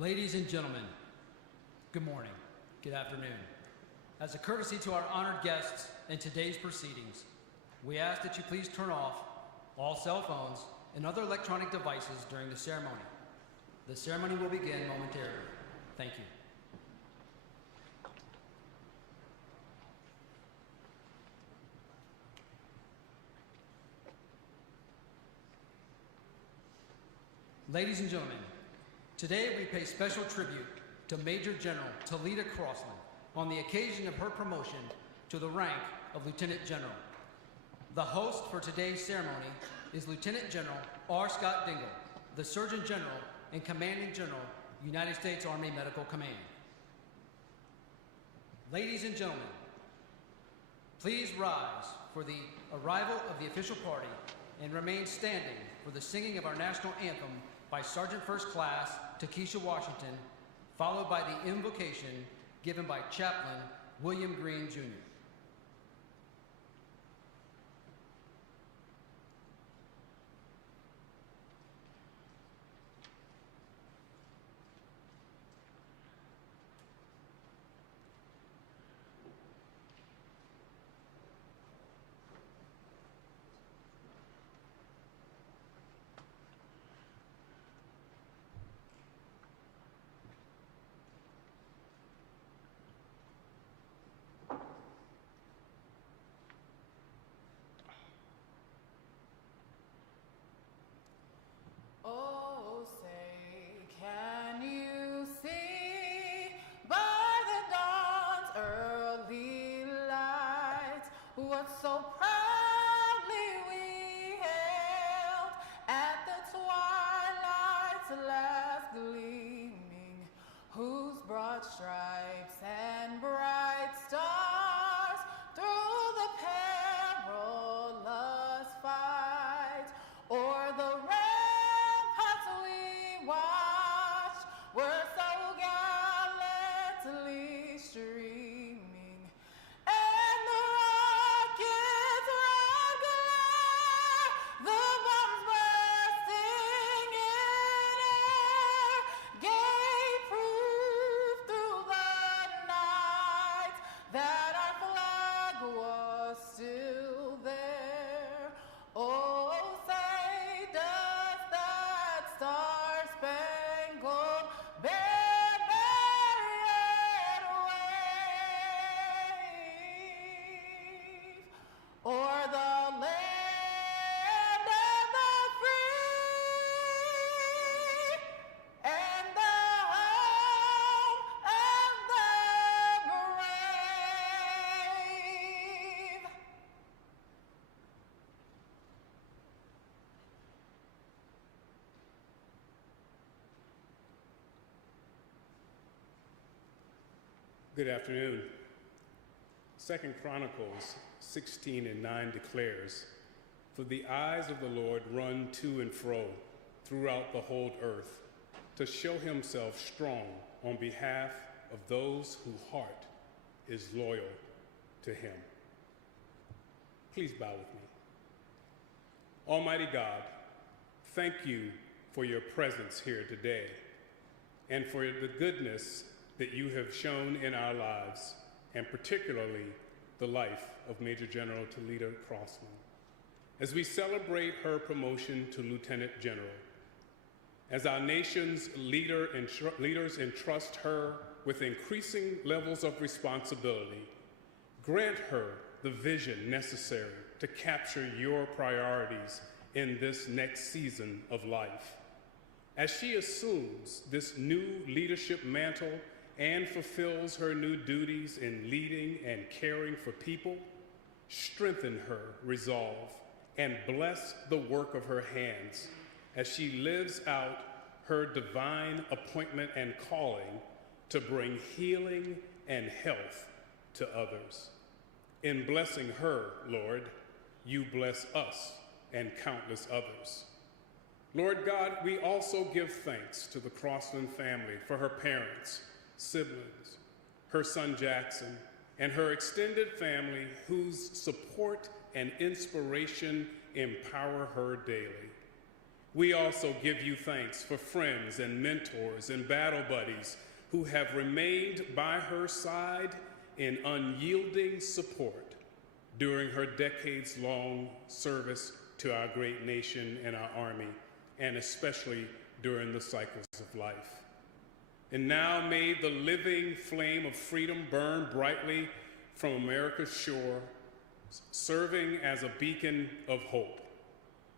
Ladies and gentlemen, good morning, good afternoon. As a courtesy to our honored guests in today's proceedings, we ask that you please turn off all cell phones and other electronic devices during the ceremony. The ceremony will begin momentarily. Thank you. Ladies and gentlemen, today we pay special tribute to Major General Telita Crosland on the occasion of her promotion to the rank of Lieutenant General. The host for today's ceremony is Lieutenant General R. Scott Dingle, the Surgeon General and Commanding General, United States Army Medical Command. Ladies and gentlemen, please rise for the arrival of the official party and remain standing for the singing of our national anthem by Sergeant First Class Takesha Washington, followed by the invocation given by Chaplain William Green, Jr. Oh, say, can you see by the dawn's early light what so proudly we hailed at the twilight's last gleaming, whose broad stripes and bright stars through the perilous fight o'er the watch were so gallantly streaming, and the rockets red glare, the bombs bursting in air, gave proof through the night that our flag was still there. Oh, say does that star-spangled banner yet wave o'er the land of the free and the home of the brave? Good afternoon. 2 Chronicles 16:9 declares, "For the eyes of the Lord run to and fro throughout the whole earth, to show himself strong on behalf of those whose heart is loyal to him." Please bow with me. Almighty God, thank you for your presence here today and for the goodness that you have shown in our lives, and particularly the life of Major General Telita Crosland. As we celebrate her promotion to Lieutenant General, as our nation's leaders entrust her with increasing levels of responsibility, grant her the vision necessary to capture your priorities in this next season of life. As she assumes this new leadership mantle and fulfills her new duties in leading and caring for people, strengthen her resolve and bless the work of her hands as she lives out her divine appointment and calling to bring healing and health to others. In blessing her, Lord, you bless us and countless others. Lord God, we also give thanks to the Crosland family for her parents, siblings, her son Jackson, and her extended family whose support and inspiration empower her daily. We also give you thanks for friends and mentors and battle buddies who have remained by her side in unyielding support during her decades-long service to our great nation and our Army, and especially during the cycles of life. And now may the living flame of freedom burn brightly from America's shore, serving as a beacon of hope.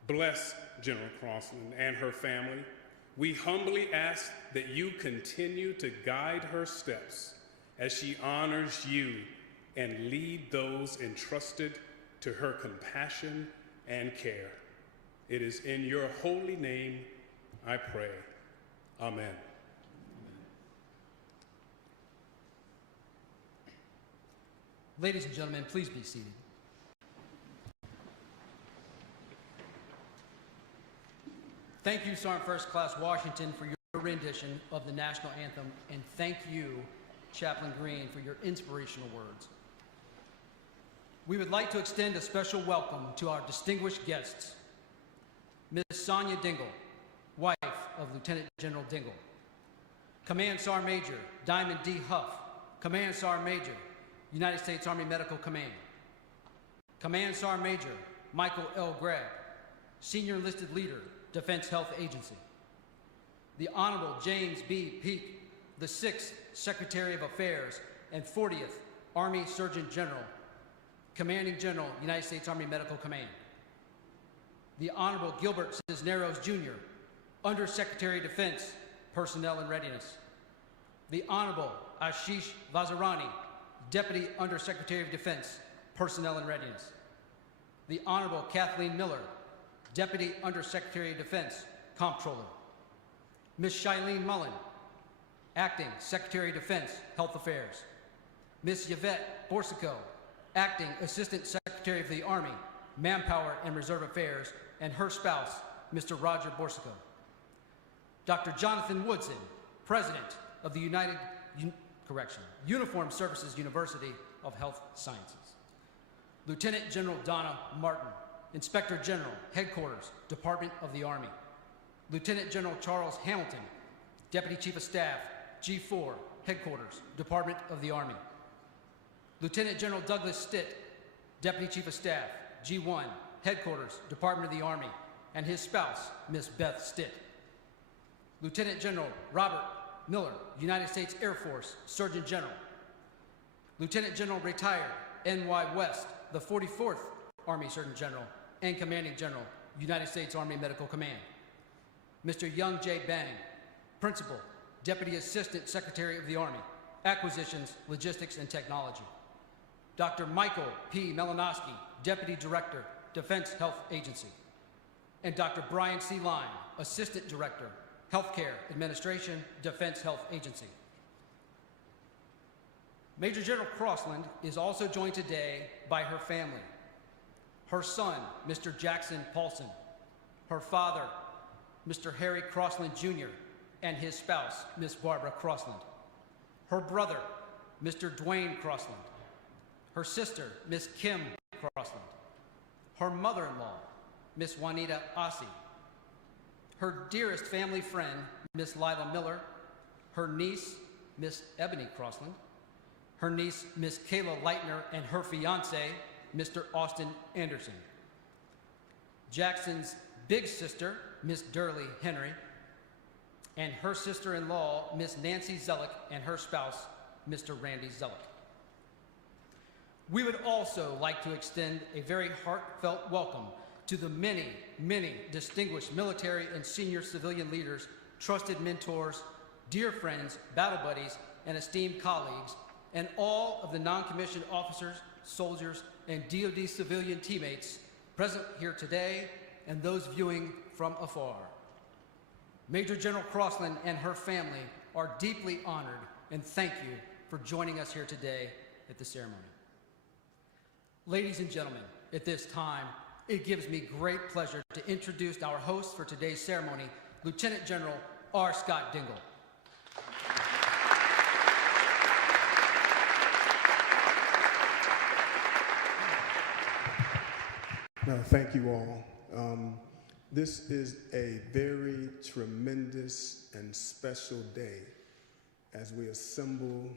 Bless General Crosland and her family. We humbly ask that you continue to guide her steps as she honors you and lead those entrusted to her compassion and care. It is in your holy name I pray. Amen. Ladies and gentlemen, please be seated. Thank you, Sergeant First Class Washington, for your rendition of the national anthem, and thank you, Chaplain Green, for your inspirational words. We would like to extend a special welcome to our distinguished guests, Ms. Sonia Dingle, wife of Lieutenant General Dingle, Command Sergeant Major Diamond D. Huff, Command Sergeant Major, United States Army Medical Command, Command Sergeant Major Michael L. Gregg, Senior Enlisted Leader, Defense Health Agency, the Honorable James B. Peake, the 6th Secretary of Affairs and 40th Army Surgeon General, Commanding General, United States Army Medical Command, the Honorable Gilbert Cisneros, Jr., Undersecretary of Defense, Personnel and Readiness, the Honorable Ashish Vazirani, Deputy Undersecretary of Defense, Personnel and Readiness, the Honorable Kathleen Miller, Deputy Undersecretary of Defense, Comptroller, Ms. Shailene Mullen, Acting Secretary of Defense, Health Affairs, Ms. Yvette Borsico, Acting Assistant Secretary of the Army, Manpower and Reserve Affairs, and her spouse, Mr. Roger Borsico, Dr. Jonathan Woodson, President of the Uniformed Services University of Health Sciences, Lieutenant General Donna Martin, Inspector General, Headquarters, Department of the Army, Lieutenant General Charles Hamilton, Deputy Chief of Staff, G4, Headquarters, Department of the Army, Lieutenant General Douglas Stitt, Deputy Chief of Staff, G1, Headquarters, Department of the Army, and his spouse, Miss Beth Stitt, Lieutenant General Robert Miller, United States Air Force, Surgeon General, Lieutenant General Retired N.Y. West, the 44th Army Surgeon General and Commanding General, United States Army Medical Command, Mr. Young J. Bang, Principal, Deputy Assistant Secretary of the Army, Acquisitions, Logistics, and Technology, Dr. Michael P. Melanowski, Deputy Director, Defense Health Agency, and Dr. Brian C. Line, Assistant Director, Healthcare Administration, Defense Health Agency. Major General Crosland is also joined today by her family, her son, Mr. Jackson Paulson, her father, Mr. Harry Crosland Jr., and his spouse, Miss Barbara Crosland, her brother, Mr. Dwayne Crosland, her sister, Miss Kim Crosland, her mother-in-law, Miss Juanita Ossie, her dearest family friend, Miss Lila Miller, her niece, Miss Ebony Crosland, her niece, Miss Kayla Leitner, and her fiance, Mr. Austin Anderson, Jackson's big sister, Miss Durley Henry, and her sister-in-law, Miss Nancy Zellick, and her spouse, Mr. Randy Zellick. We would also like to extend a very heartfelt welcome to the many, many distinguished military and senior civilian leaders, trusted mentors, dear friends, battle buddies, and esteemed colleagues, and all of the non-commissioned officers, soldiers, and DoD civilian teammates present here today and those viewing from afar. Major General Crosland and her family are deeply honored, and thank you for joining us here today at the ceremony. Ladies and gentlemen, at this time, it gives me great pleasure to introduce our host for today's ceremony, Lieutenant General R. Scott Dingle. Thank you all. This is a very tremendous and special day as we assemble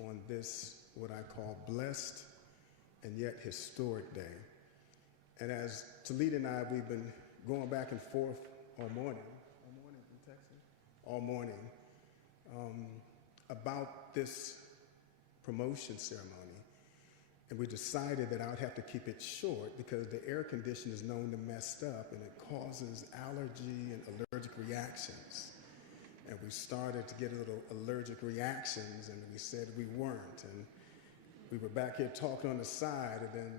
on this, what I call blessed and yet historic day. And as Telita and I, we've been going back and forth all morning about this promotion ceremony. And we decided that I would have to keep it short because the air conditioner is known to mess up and it causes allergy and allergic reactions. And we started to get a little allergic reactions and we said we weren't. And we were back here talking on the side and then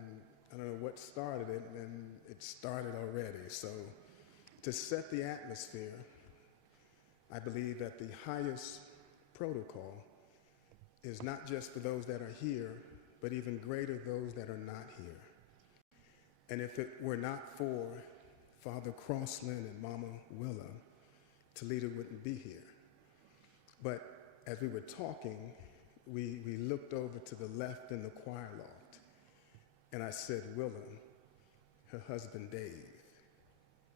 I don't know what started it and it started already. So to set the atmosphere, I believe that the highest protocol is not just for those that are here, but even greater those that are not here. And if it were not for Father Crosland and Mama Willa, Telita wouldn't be here. But as we were talking, we looked over to the left in the choir loft, and I said, Willa, her husband Dave,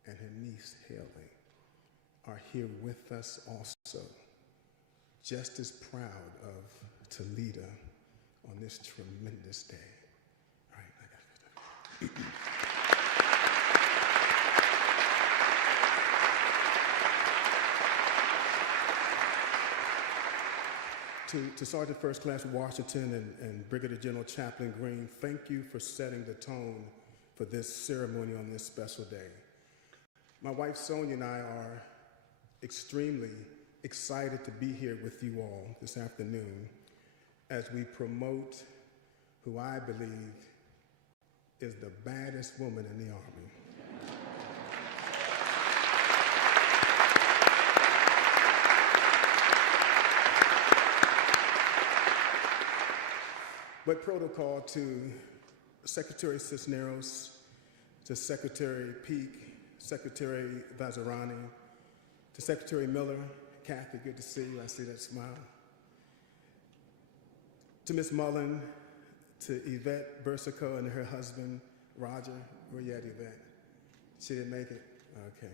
and her niece Haley are here with us also, just as proud of Telita on this tremendous day. All right, I got it. To Sergeant First Class Washington and Brigadier General Chaplain Green, thank you for setting the tone for this ceremony on this special day. My wife Sonia and I are extremely excited to be here with you all this afternoon as we promote who I believe is the baddest woman in the Army. But protocol to Secretary Cisneros, to Secretary Peake, Secretary Vazirani, to Secretary Miller, Kathy, good to see you, I see that smile. To Ms. Mullen, to Yvette Bersico and her husband, Roger. Where you at, Yvette? She didn't make it? Okay.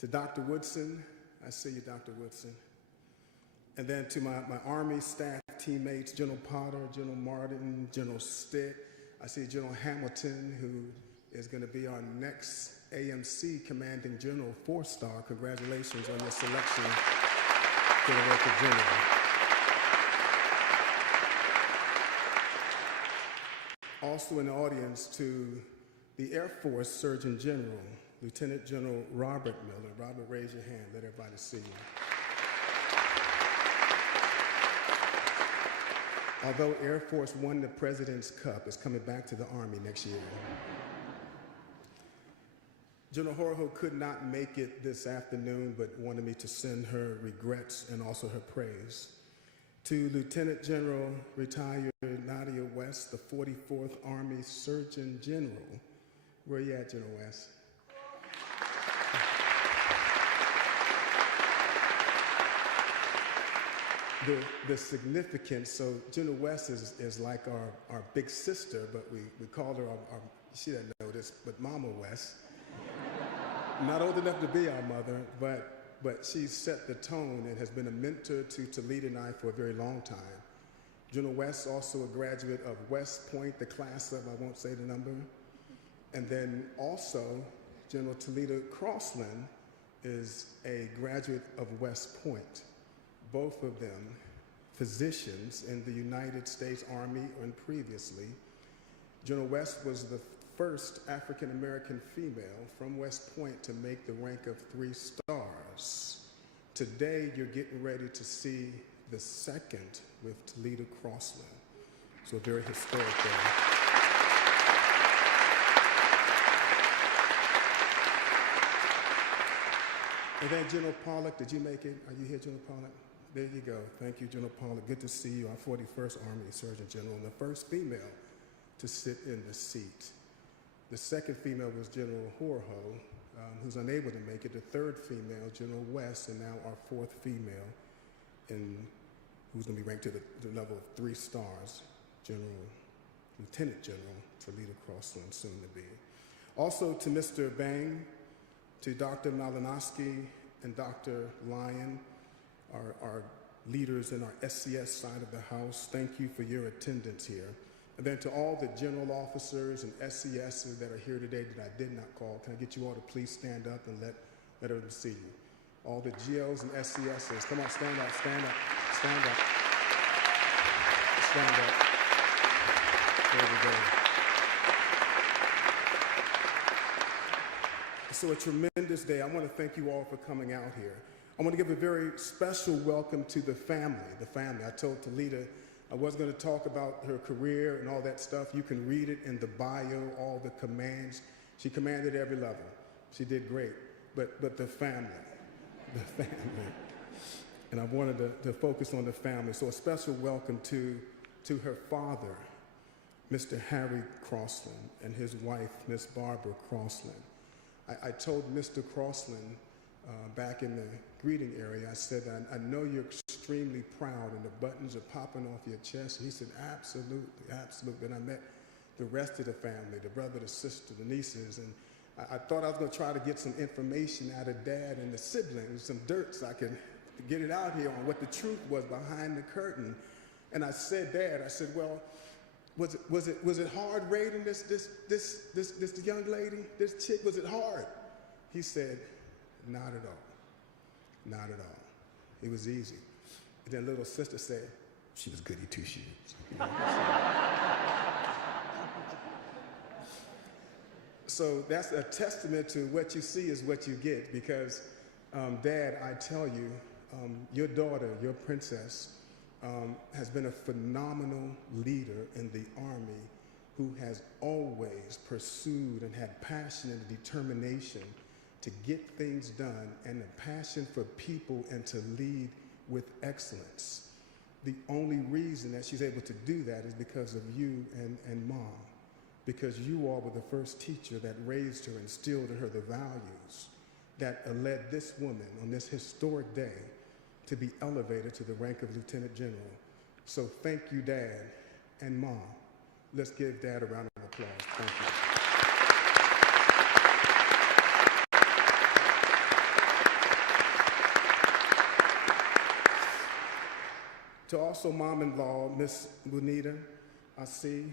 To Dr. Woodson, I see you, Dr. Woodson. And then to my Army staff teammates, General Potter, General Martin, General Stitt. I see General Hamilton, who is going to be our next AMC Commanding General, 4-star. Congratulations on your selection to the rank of general. Also in the audience to the Air Force Surgeon General, Lieutenant General Robert Miller. Robert, raise your hand, let everybody see you. Although Air Force won the President's Cup, it's coming back to the Army next year. General Horoho could not make it this afternoon, but wanted me to send her regrets and also her praise. To Lieutenant General retired Nadia West, the 44th Army Surgeon General. Where you at, General West? The significance, so General West is like our big sister, but we call her she doesn't know this, but Mama West. Not old enough to be our mother, but she's set the tone and has been a mentor to Telita and I for a very long time. General West, also a graduate of West Point, the class of, I won't say the number. And then also, General Telita Crosland is a graduate of West Point. Both of them physicians in the United States Army and previously. General West was the first African-American female from West Point to make the rank of 3 stars. Today, you're getting ready to see the second with Telita Crosland. So a very historic day. And then General Pollock, did you make it? Are you here, General Pollock? There you go. Thank you, General Pollock. Good to see you, our 41st Army Surgeon General, and the first female to sit in the seat. The second female was General Horoho, who's unable to make it. The third female, General West, and now our 4th female, who's going to be ranked to the level of 3 stars, Lieutenant General Telita Crosland, soon to be. Also to Mr. Bang, To Dr. Malinowski and Dr. Lyon, our leaders in our SCS side of the house, thank you for your attendance here. And then to all the general officers and SCSs that are here today that I did not call, can I get you all to please stand up and let them see you? All the GOs and SCSs, come on, stand up, stand up, stand up. Stand up. There we go. So a tremendous day. I want to thank you all for coming out here. I want to give a very special welcome to the family. I told Telita I was going to talk about her career and all that stuff. You can read it in the bio, all the commands. She commanded every level. She did great. But the family. And I wanted to focus on the family. So a special welcome to her father, Mr. Harry Crosland, and his wife, Miss Barbara Crosland. I told Mr. Crosland back in the greeting area, I said, I know you're extremely proud and the buttons are popping off your chest. And he said, absolutely, absolutely. And I met the rest of the family, the brother, the sister, the nieces, and I thought I was going to try to get some information out of Dad and the siblings, some dirt, so I could get it out here on what the truth was behind the curtain. And I said, Dad, I said, well, was it hard raising this young lady, this chick? Was it hard? He said, not at all. Not at all. It was easy. And then little sister said, she was goody two shoes. So that's a testament to what you see is what you get, because Dad, I tell you, your daughter, your princess, has been a phenomenal leader in the Army who has always pursued and had passion and determination to get things done and a passion for people and to lead with excellence. The only reason that she's able to do that is because of you and Mom, because you all were the first teacher that raised her, instilled in her the values that led this woman on this historic day to be elevated to the rank of Lieutenant General. So thank you, Dad and Mom. Let's give Dad a round of applause. Thank you. To also Mom-in-law, Miss Bonita, I see.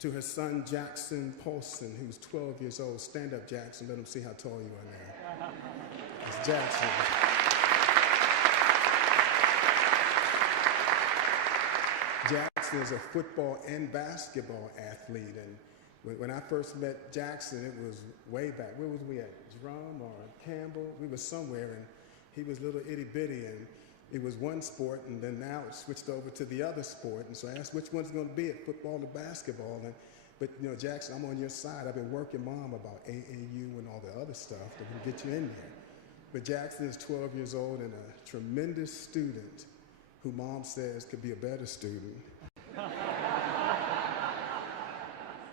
To her son, Jackson Paulson, who's 12 years old. Stand up, Jackson. Let them see how tall you are now. It's Jackson. Jackson is a football and basketball athlete, and when I first met Jackson, it was way back. Where was we at? Drum or Campbell? We were somewhere, and he was little itty bitty, and it was one sport, and then now it switched over to the other sport. And so I asked which one's going to be it, football or basketball. But you know, Jackson, I'm on your side. I've been working Mom about AAU and all the other stuff that can get you in there. But Jackson is 12 years old and a tremendous student who Mom says could be a better student.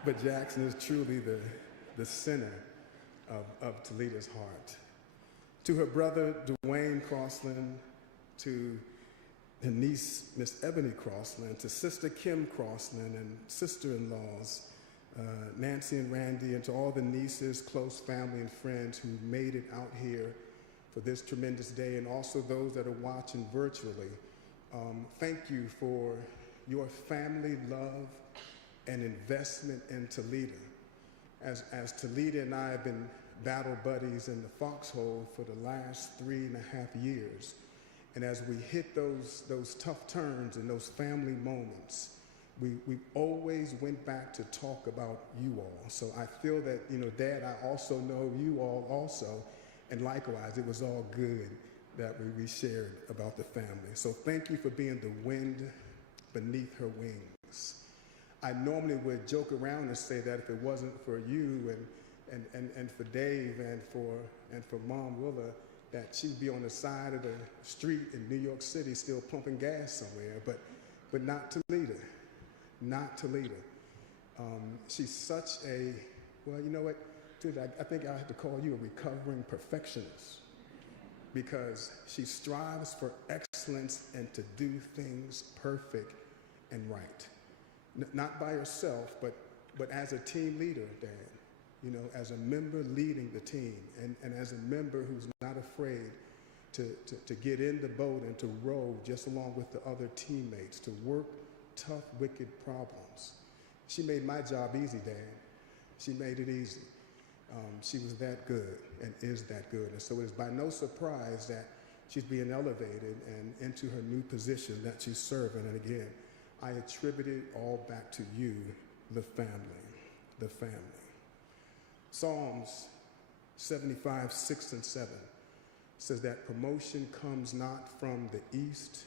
But Jackson is truly the center of Telita's heart. To her brother, Dwayne Crosland, to her niece, Miss Ebony Crosland, to Sister Kim Crosland and sister-in-laws, Nancy and Randy, and to all the nieces, close family and friends who made it out here for this tremendous day, and also those that are watching virtually. Thank you for your family love and investment in Telita. As Telita and I have been battle buddies in the foxhole for the last 3.5 years, and as we hit those tough turns and those family moments, we always went back to talk about you all. So I feel that, you know, Dad, I also know you all also, and likewise, it was all good that we shared about the family. So thank you for being the wind beneath her wings. I normally would joke around and say that if it wasn't for you and for Dave and for Mom Willa, that she'd be on the side of the street in New York City still pumping gas somewhere, but not Telita, not Telita. She's such a, well, you know what, dude, I think I have to call you a recovering perfectionist, because she strives for excellence and to do things perfect and right. Not by herself, but as a team leader, Dad. as a member leading the team, and as a member who's not afraid to get in the boat and to row just along with the other teammates, to work tough, wicked problems. She made my job easy, Dad. She made it easy. She was that good and is that good. And so it is by no surprise that she's being elevated and into her new position that she's serving. And again, I attribute it all back to you, the family, the family. Psalms 75, 6 and 7 says that promotion comes not from the east,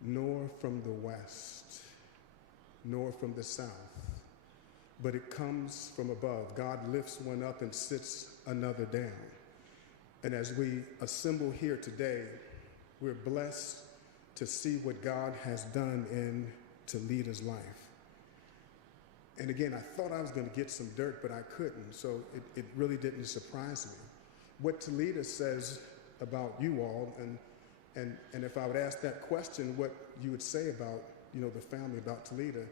nor from the west, nor from the south, but it comes from above. God lifts one up and sits another down. And as we assemble here today, we're blessed to see what God has done in Telita's life. And again, I thought I was going to get some dirt, but I couldn't, so it really didn't surprise me. What Telita says about you all, and if I would ask that question, what you would say about, the family, about Telita,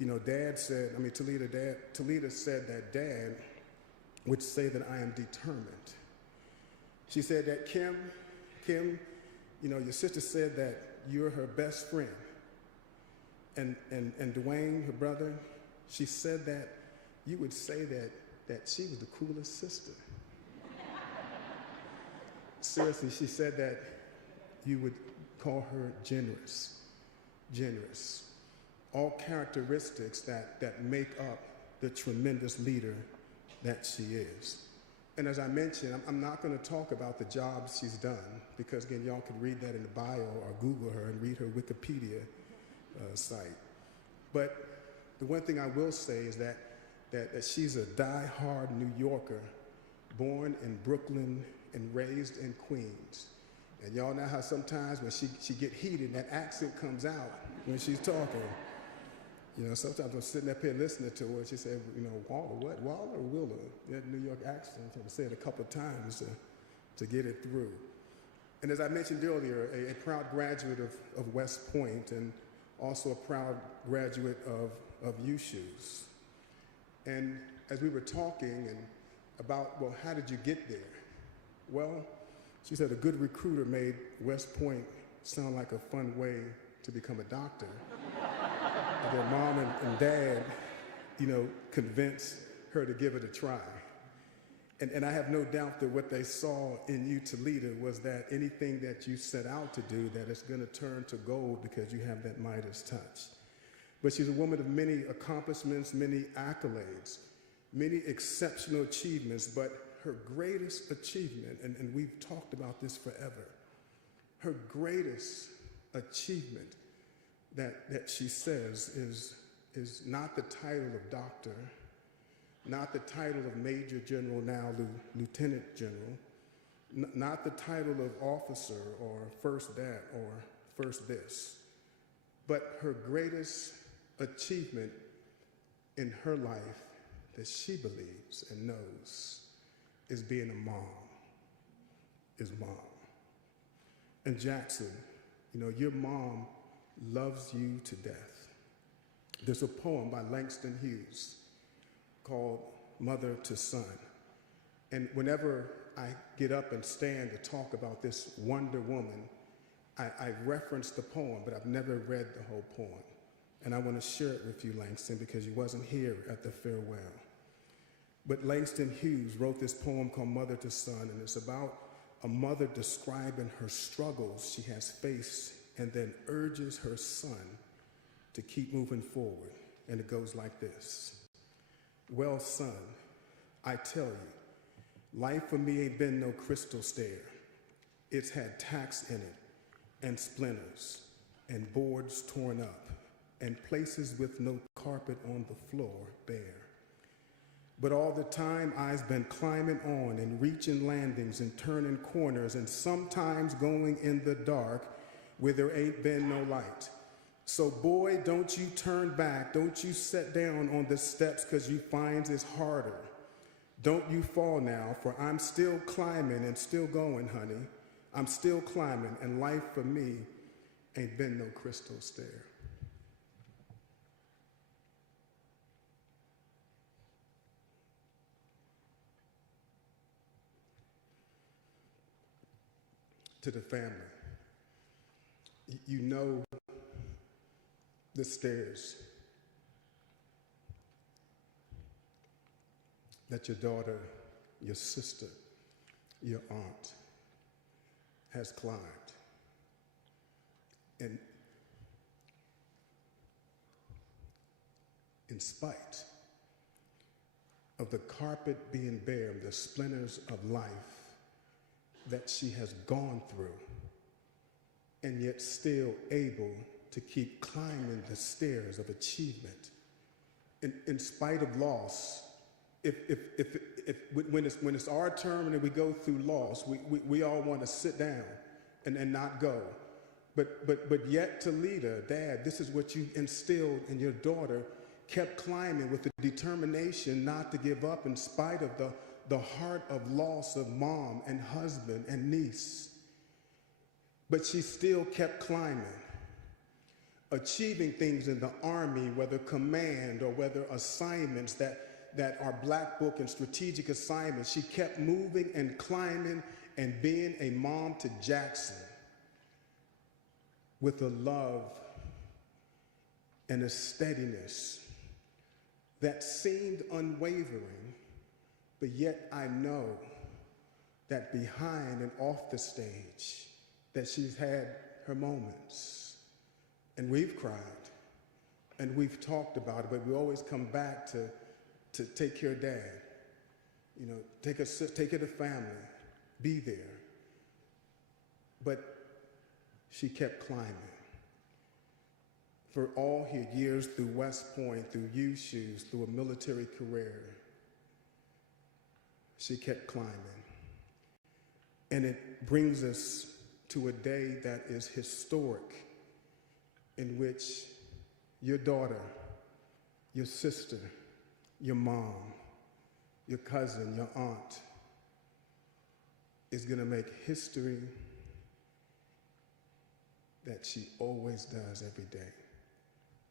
Telita said that Dad would say that I am determined. She said that Kim, your sister said that you're her best friend. And Dwayne, her brother, she said that you would say that she was the coolest sister. Seriously, she said that you would call her generous. All characteristics that make up the tremendous leader that she is. And as I mentioned, I'm not going to talk about the jobs she's done, because again, y'all can read that in the bio or Google her and read her Wikipedia site. But the one thing I will say is that she's a die-hard New Yorker, born in Brooklyn and raised in Queens. And y'all know how sometimes when she get heated, that accent comes out when she's talking. Sometimes I'm sitting up here listening to her, and she said, Waller, what? Waller or Willer? That New York accent. So I said it a couple of times to get it through. And as I mentioned earlier, a proud graduate of West Point, and also a proud graduate of U-Shoes. And as we were talking and about, well, how did you get there? Well, she said a good recruiter made West Point sound like a fun way to become a doctor. And their mom and dad, convinced her to give it a try. And I have no doubt that what they saw in you, Telita, was that anything that you set out to do, that it's going to turn to gold because you have that Midas touch. But she's a woman of many accomplishments, many accolades, many exceptional achievements, but her greatest achievement, and we've talked about this forever, her greatest achievement that she says is not the title of doctor, not the title of Major General, now Lieutenant General, not the title of officer or first that or first this, but her greatest achievement in her life that she believes and knows is being a mom, is mom. And Jackson, your mom loves you to death. There's a poem by Langston Hughes called Mother to Son. And whenever I get up and stand to talk about this Wonder Woman, I reference the poem, but I've never read the whole poem. And I want to share it with you, Langston, because you wasn't here at the farewell. But Langston Hughes wrote this poem called Mother to Son, and it's about a mother describing her struggles she has faced and then urges her son to keep moving forward. And it goes like this. Well, son, I tell you, life for me ain't been no crystal stair. It's had tacks in it, and splinters, and boards torn up, and places with no carpet on the floor bare. But all the time I've been climbing on and reaching landings and turning corners and sometimes going in the dark where there ain't been no light. So boy, don't you turn back, don't you sit down on the steps 'cause you finds it's harder. Don't you fall now, for I'm still climbing and still going, honey. I'm still climbing, and life for me ain't been no crystal stair. to the family. You know the stairs that your daughter, your sister, your aunt has climbed. And in spite of the carpet being bare, the splinters of life that she has gone through, and yet still able to keep climbing the stairs of achievement. In spite of loss, when it's our turn and we go through loss, we all want to sit down and not go. But yet, Telita, Dad, this is what you instilled in your daughter, kept climbing with the determination not to give up in spite of the heart of loss of mom and husband and niece. But she still kept climbing, achieving things in the Army, whether command or whether assignments that are black book and strategic assignments. She kept moving and climbing and being a mom to Jackson with a love and a steadiness that seemed unwavering, but yet I know that behind and off the stage that she's had her moments. And we've cried, and we've talked about it, but we always come back to take care of Dad. You know, take her to family, be there. But she kept climbing. For all her years through West Point, through U-Shoes, through a military career, she kept climbing. And it brings us to a day that is historic, in which your daughter, your sister, your mom, your cousin, your aunt is going to make history that she always does every day.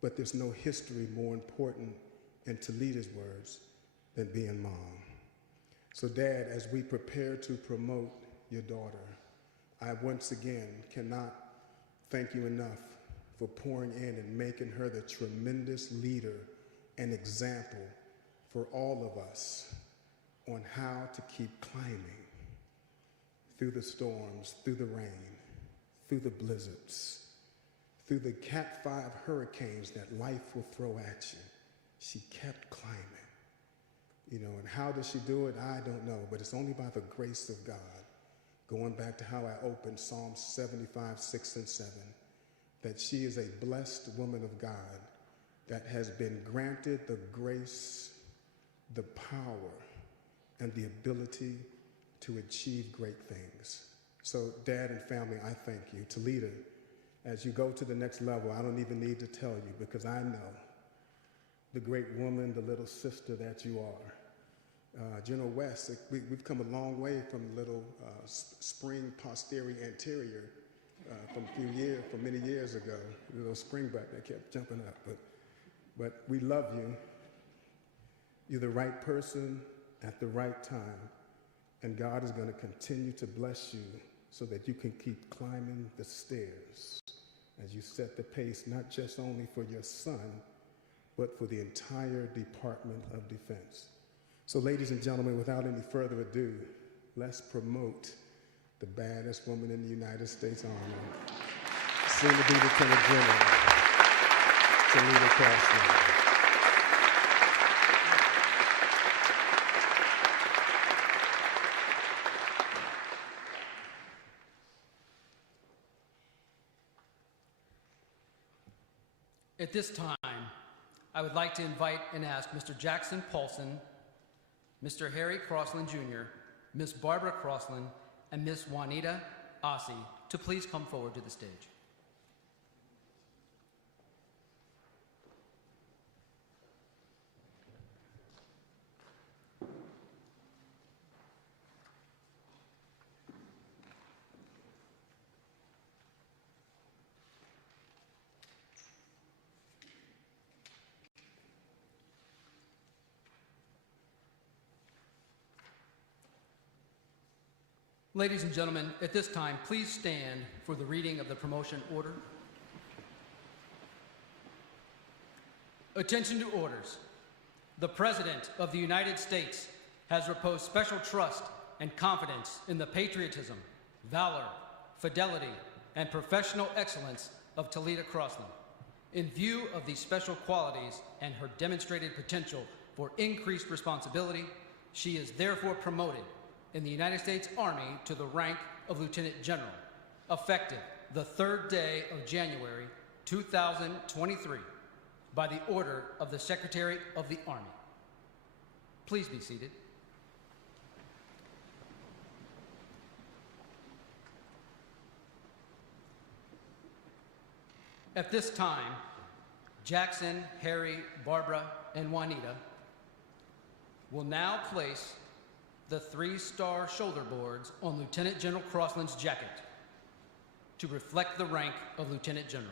But there's no history more important, in Telita's words, than being mom. So Dad, as we prepare to promote your daughter, I once again cannot thank you enough for pouring in and making her the tremendous leader and example for all of us on how to keep climbing through the storms, through the rain, through the blizzards, through the Cat 5 hurricanes that life will throw at you. She kept climbing. You know, and how does she do it? I don't know, but it's only by the grace of God. Going back to how I opened Psalms 75, 6, and 7, that she is a blessed woman of God that has been granted the grace, the power, and the ability to achieve great things. So, Dad and family, I thank you. Telita, as you go to the next level, I don't even need to tell you, because I know the great woman, the little sister that you are. General West, we've come a long way from little spring posterior anterior from many years ago, the little spring butt that kept jumping up. But we love you. You're the right person at the right time, and God is going to continue to bless you so that you can keep climbing the stairs as you set the pace, not just only for your son, but for the entire Department of Defense. So, ladies and gentlemen, without any further ado, let's promote the baddest woman in the United States Army, soon to be Lieutenant General, Telita Crosland. At this time, I would like to invite and ask Mr. Jackson Paulson, Mr. Harry Crosland Jr., Miss Barbara Crosland, and Miss Juanita Ossie to please come forward to the stage. Ladies and gentlemen, at this time, please stand for the reading of the promotion order. Attention to orders. The President of the United States has reposed special trust and confidence in the patriotism, valor, fidelity, and professional excellence of Telita Crosland. In view of these special qualities and her demonstrated potential for increased responsibility, she is therefore promoted in the United States Army to the rank of Lieutenant General, effective the 3rd day of January 2023, by the order of the Secretary of the Army. Please be seated. At this time, Jackson, Harry, Barbara, and Juanita will now place the 3-star shoulder boards on Lieutenant General Crosland's jacket to reflect the rank of Lieutenant General.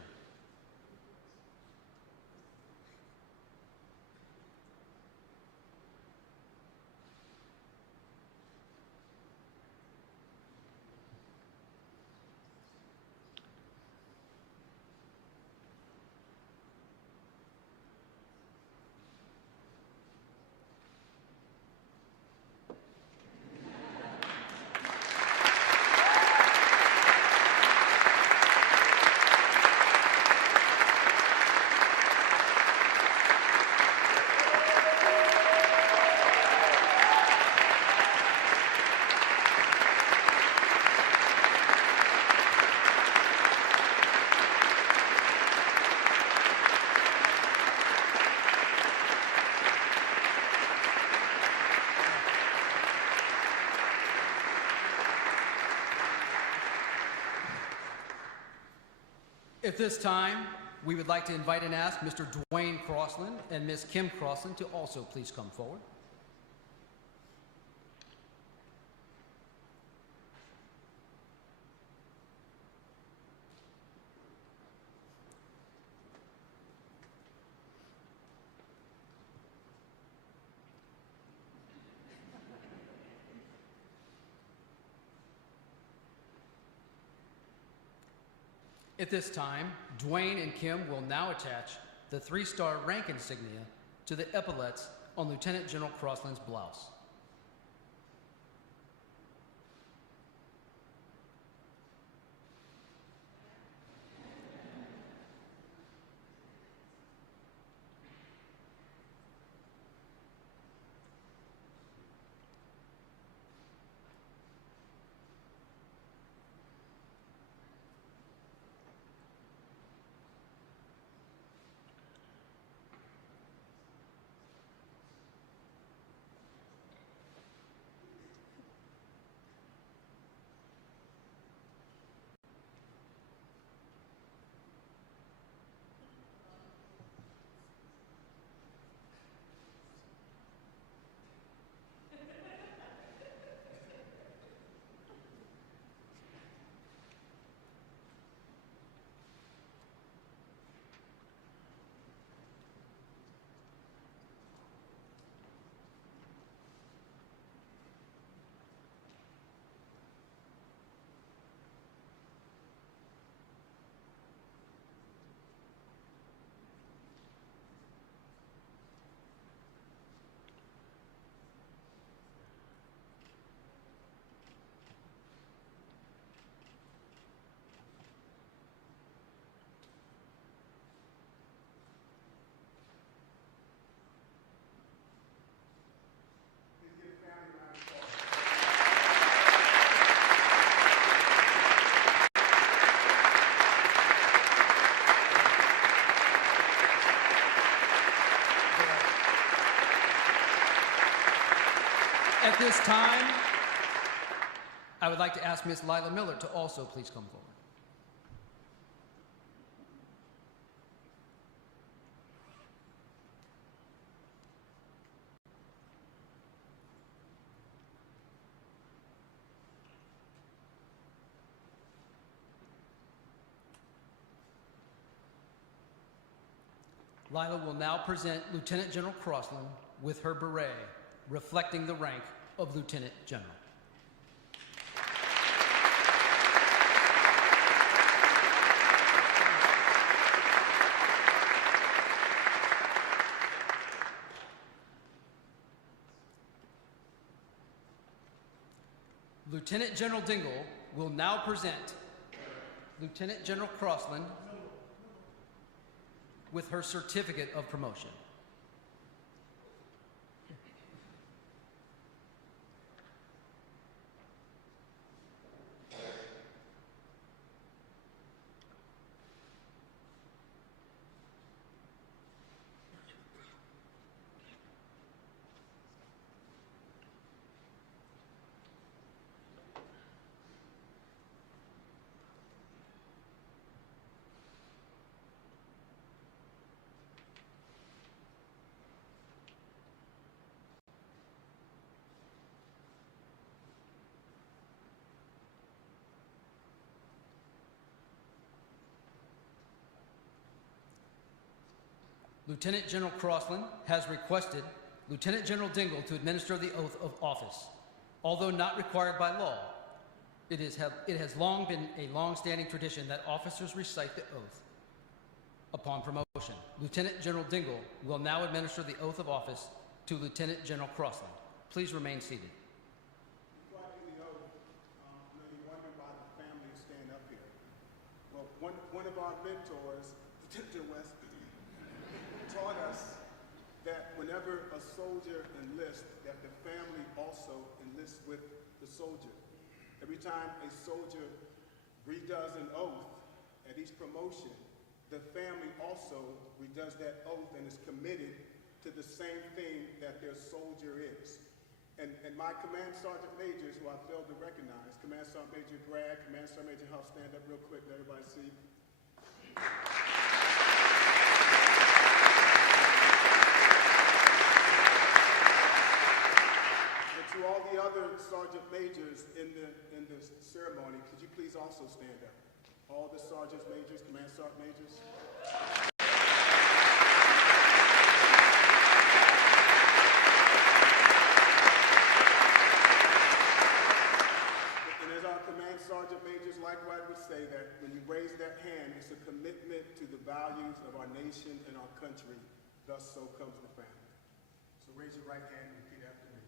At this time, we would like to invite and ask Mr. Dwayne Crosland and Ms. Kim Crosland to also please come forward. At this time, Dwayne and Kim will now attach the 3-star rank insignia to the epaulets on Lieutenant General Crosland's blouse. At this time, I would like to ask Ms. Lila Miller to also please come forward. Lila will now present Lieutenant General Crosland with her beret, reflecting the rank of Lieutenant General. Lieutenant General Dingle will now present Lieutenant General Crosland with her certificate of promotion. Lieutenant General Crosland has requested Lieutenant General Dingle to administer the oath of office. Although not required by law, it has long been a long-standing tradition that officers recite the oath upon promotion. Lieutenant General Dingle will now administer the oath of office to Lieutenant General Crosland. Please remain seated. Before I do the oath, maybe wondering why the family is staying up here. Well, one of our mentors, Lieutenant West, taught us that whenever a soldier enlists, that the family also enlists with the soldier. Every time a soldier redoes an oath at each promotion, the family also redoes that oath and is committed to the same thing that their soldier is. And my Command Sergeant Majors, who I failed to recognize, Command Sergeant Major Bragg, Command Sergeant Major Huff, stand up real quick, let everybody see. To all the other sergeant majors in the ceremony, could you please also stand up? All the sergeants majors, command sergeant majors. And as our command sergeant majors likewise would say, that when you raise that hand, it's a commitment to the values of our nation and our country. Thus, so comes the family. So raise your right hand and repeat after me.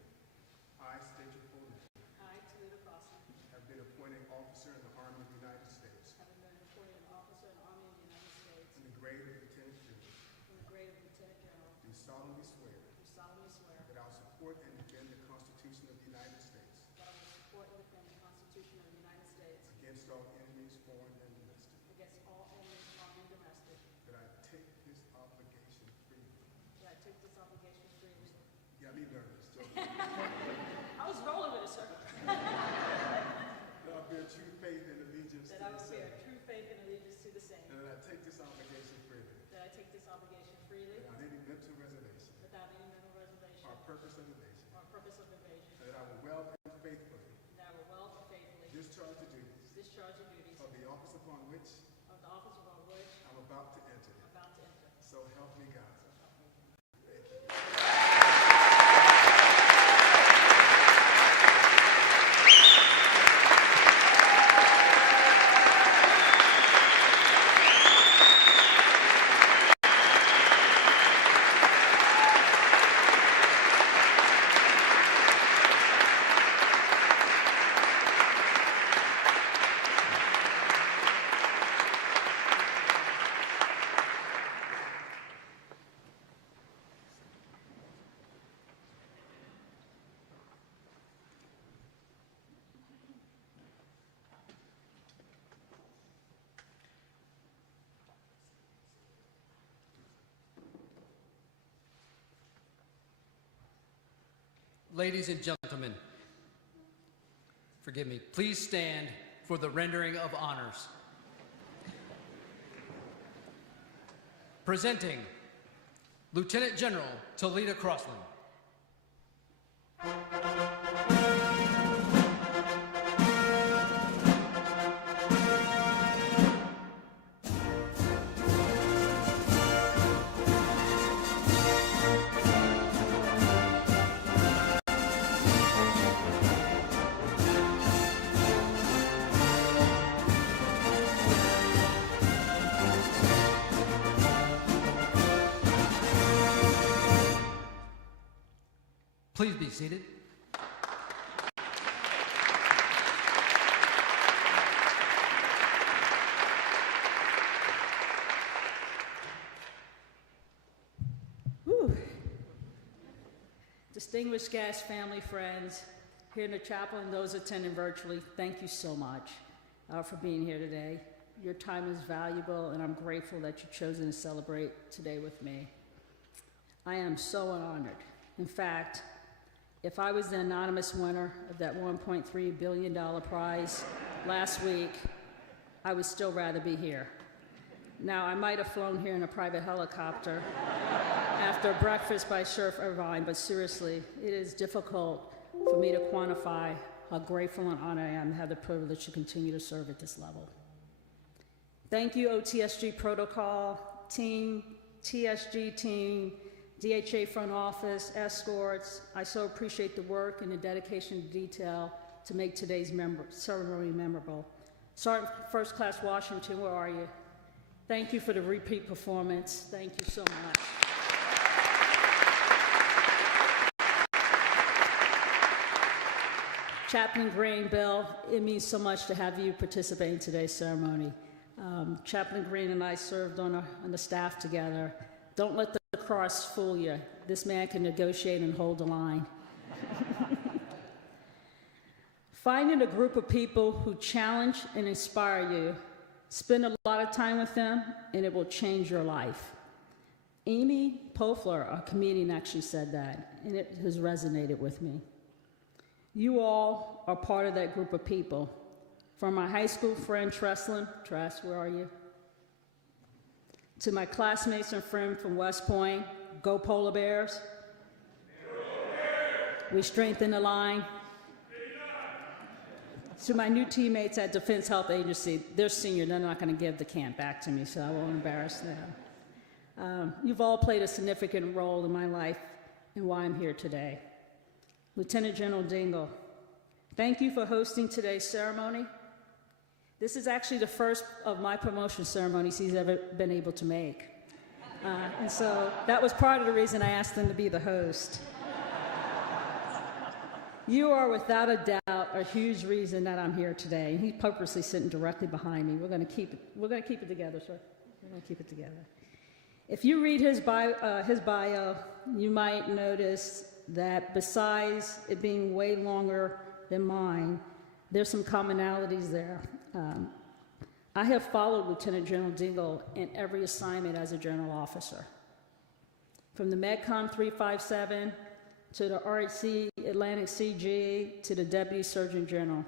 I state your full name. I, Telita Crosland, Have been appointed officer in the Army of the United States having been appointed an officer in the Army of the United States in the grade of Lieutenant General. in the grade of Lieutenant General, Do solemnly swear do solemnly swear that I will support and defend the Constitution of the United States that I will support and defend the Constitution of the United States against all enemies, foreign and domestic. against all enemies, foreign and domestic, That I take this obligation freely. that I take this obligation freely. You got me nervous, Joe. I was rolling with it, sir. That I bear true faith and allegiance to That I the will bear same. true faith and allegiance to the same. And that I take this obligation freely. That I take this obligation freely Without any mental reservation without any mental reservation or purpose of evasion. or purpose of evasion. And that I will well and faithfully And that I will well and faithfully discharge the duties discharge the duties of the office upon which of the office upon which I'm about to enter. I'm about to enter. So help me God. So help me God. Thank you. Ladies and gentlemen, forgive me, please stand for the rendering of honors. Presenting Lieutenant General Telita Crosland. Please be seated. Distinguished guests, family, friends, here in the chapel and those attending virtually, thank you so much for being here today. Your time is valuable, and I'm grateful that you've chosen to celebrate today with me. I am so honored. In fact, if I was the anonymous winner of that $1.3 billion prize last week, I would still rather be here. Now, I might have flown here in a private helicopter after breakfast by Sheriff Irvine, but seriously, it is difficult for me to quantify how grateful and honored I am to have the privilege to continue to serve at this level. Thank you, OTSG protocol, team, TSG team, DHA front office, escorts. I so appreciate the work and the dedication to detail to make today's ceremony memorable. Sergeant First Class Washington, where are you? Thank you for the repeat performance. Thank you so much. Chaplain Green, Bill, it means so much to have you participate in today's ceremony. Chaplain Green and I served on the staff together. Don't let the cross fool you. This man can negotiate and hold the line. Finding a group of people who challenge and inspire you, spend a lot of time with them, and it will change your life. Amy Pofler, a comedian, actually said that, and it has resonated with me. You all are part of that group of people. From my high school friend, Crosland, Tress, where are you? To my classmates and friend from West Point, go Polar Bears. We strengthen the line. To my new teammates at Defense Health Agency, they're senior, they're not going to give the camp back to me, so I won't embarrass them. You've all played a significant role in my life and why I'm here today. Lieutenant General Dingle, thank you for hosting today's ceremony. This is actually the first of my promotion ceremonies he's ever been able to make. And so that was part of the reason I asked him to be the host. You are without a doubt a huge reason that I'm here today. He's purposely sitting directly behind me. We're going to keep it together, sir. We're going to keep it together. If you read his bio, you might notice that besides it being way longer than mine, there's some commonalities there. I have followed Lieutenant General Dingle in every assignment as a general officer. From the MEDCOM 357 to the RHC Atlantic CG to the Deputy Surgeon General.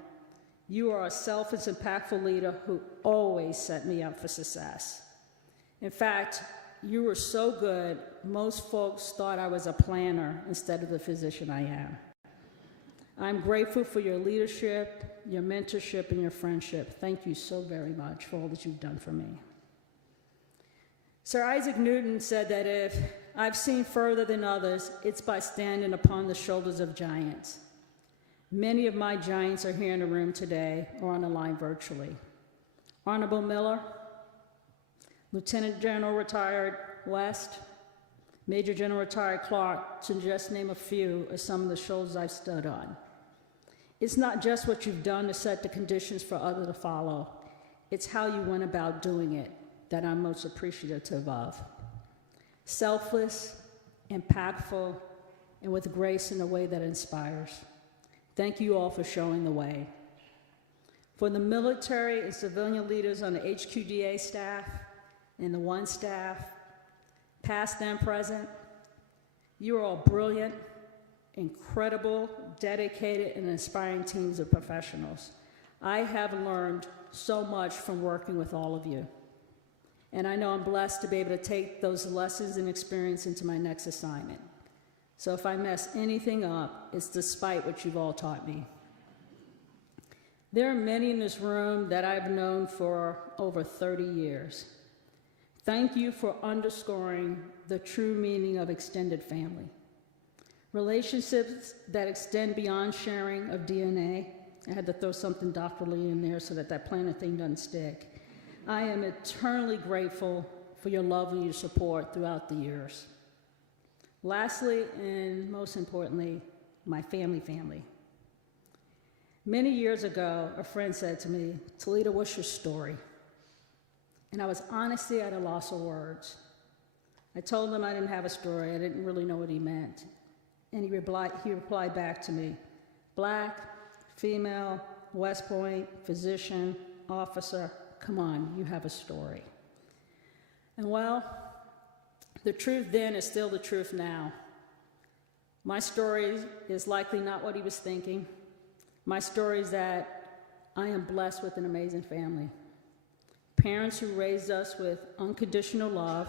You are a selfless, impactful leader who always set me up for success. In fact, you were so good, most folks thought I was a planner instead of the physician I am. I'm grateful for your leadership, your mentorship, and your friendship. Thank you so very much for all that you've done for me. Sir Isaac Newton said that if I've seen further than others, it's by standing upon the shoulders of giants. Many of my giants are here in the room today or on the line virtually. Honorable Miller, Lieutenant General retired West, Major General retired Clark, to just name a few of some of the shoulders I've stood on. It's not just what you've done to set the conditions for others to follow. It's how you went about doing it that I'm most appreciative of. Selfless, impactful, and with grace in a way that inspires. Thank you all for showing the way. For the military and civilian leaders on the HQDA staff and the ONE staff, past and present, you are all brilliant, incredible, dedicated, and inspiring teams of professionals. I have learned so much from working with all of you. And I know I'm blessed to be able to take those lessons and experience into my next assignment. So if I mess anything up, it's despite what you've all taught me. There are many in this room that I've known for over 30 years. Thank you for underscoring the true meaning of extended family. Relationships that extend beyond sharing of DNA. I had to throw something doctorally in there so that that planet thing doesn't stick. I am eternally grateful for your love and your support throughout the years. Lastly, and most importantly, my family. Many years ago, a friend said to me, "Telita, what's your story?" And I was honestly at a loss of words. I told him I didn't have a story. I didn't really know what he meant. And he replied back to me, black, female, West Point, physician, officer, come on, you have a story. And well, the truth then is still the truth now. My story is likely not what he was thinking. My story is that I am blessed with an amazing family. Parents who raised us with unconditional love,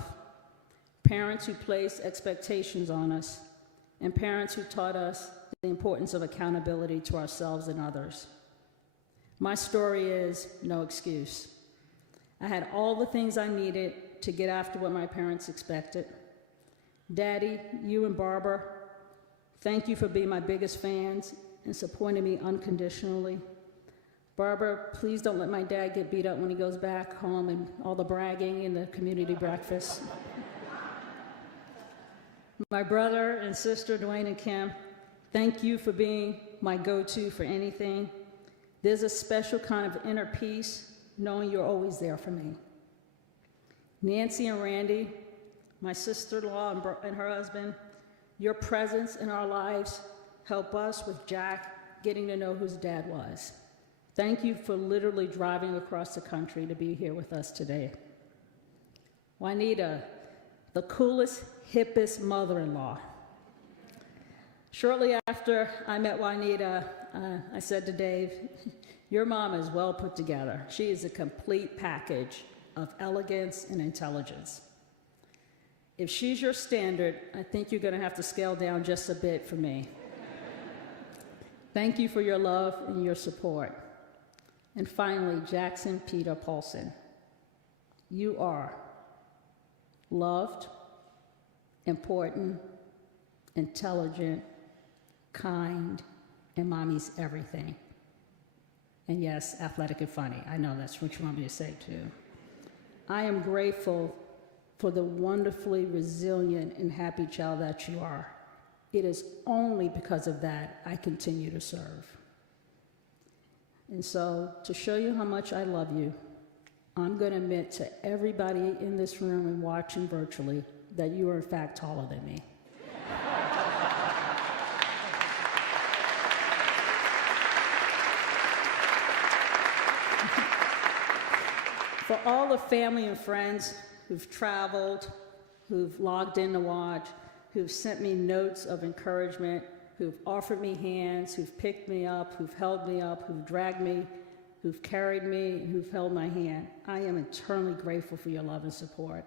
parents who placed expectations on us, and parents who taught us the importance of accountability to ourselves and others. My story is no excuse. I had all the things I needed to get after what my parents expected. Daddy, you and Barbara, thank you for being my biggest fans and supporting me unconditionally. Barbara, please don't let my dad get beat up when he goes back home and all the bragging and the community breakfast. My brother and sister, Dwayne and Kim, thank you for being my go-to for anything. There's a special kind of inner peace knowing you're always there for me. Nancy and Randy, my sister-in-law and her husband, your presence in our lives help us with Jack getting to know who his dad was. Thank you for literally driving across the country to be here with us today. Juanita, the coolest, hippest mother-in-law. Shortly after I met Juanita, I said to Dave, your mom is well put together. She is a complete package of elegance and intelligence. If she's your standard, I think you're gonna have to scale down just a bit for me. Thank you for your love and your support. And finally, Jackson Peter Paulson. You are loved, important, intelligent, kind, and mommy's everything. And yes, athletic and funny. I know that's what you want me to say too. I am grateful for the wonderfully resilient and happy child that you are. It is only because of that I continue to serve. And so, to show you how much I love you, I'm going to admit to everybody in this room and watching virtually that you are in fact taller than me. For all the family and friends who've traveled, who've logged in to watch, who've sent me notes of encouragement, who've offered me hands, who've picked me up, who've held me up, who've dragged me, who've carried me, who've held my hand. I am eternally grateful for your love and support.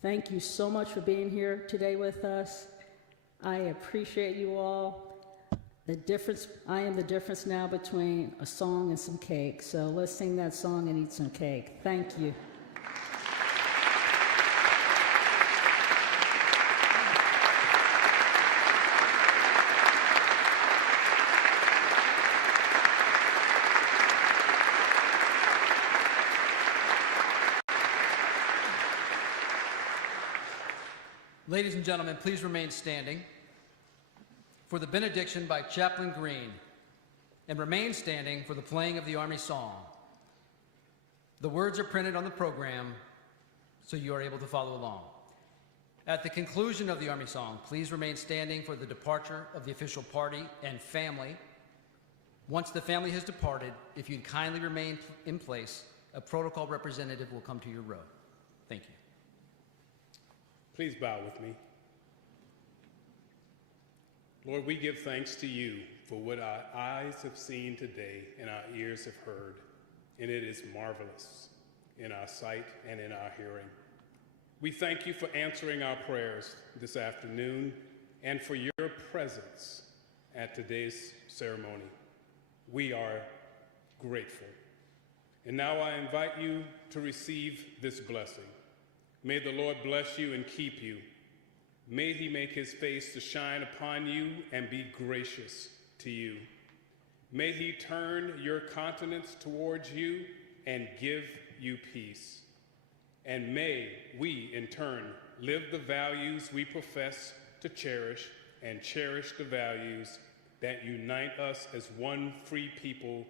Thank you so much for being here today with us. I appreciate you all. I am the difference now between a song and some cake. So let's sing that song and eat some cake. Thank you. Ladies and gentlemen, please remain standing for the benediction by Chaplain Green, and remain standing for the playing of the Army song. The words are printed on the program, so you are able to follow along. At the conclusion of the Army song, please remain standing for the departure of the official party and family. Once the family has departed, if you'd kindly remain in place, a protocol representative will come to your row. Thank you. Please bow with me. Lord, we give thanks to you for what our eyes have seen today and our ears have heard, and it is marvelous in our sight and in our hearing. We thank you for answering our prayers this afternoon and for your presence at today's ceremony. We are grateful. And now I invite you to receive this blessing. May the Lord bless you and keep you. May he make his face to shine upon you and be gracious to you. May he turn your countenance towards you and give you peace. And may we, in turn, live the values we profess to cherish and cherish the values that unite us as one free people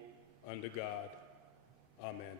under God. Amen.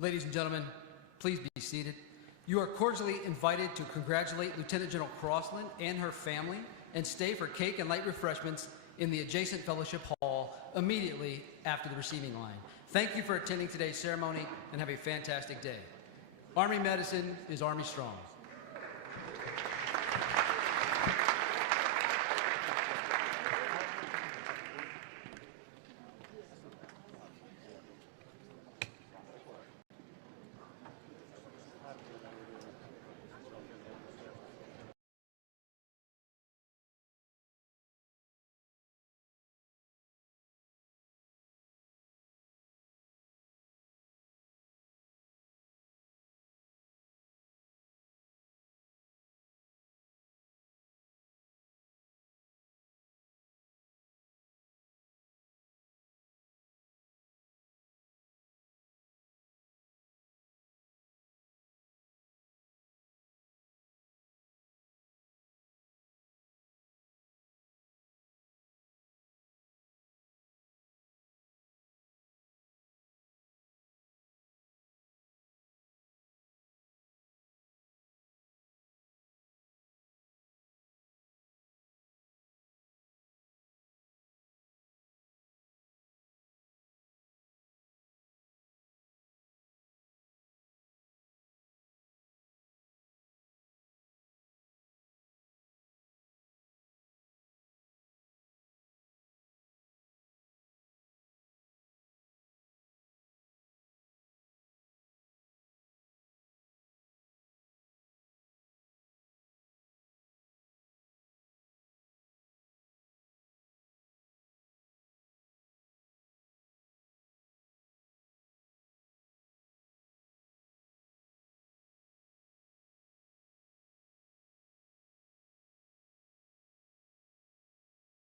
Ladies and gentlemen, please be seated. You are cordially invited to congratulate Lieutenant General Crosland and her family and stay for cake and light refreshments in the adjacent fellowship hall immediately after the receiving line. Thank you for attending today's ceremony and have a fantastic day. Army medicine is Army strong.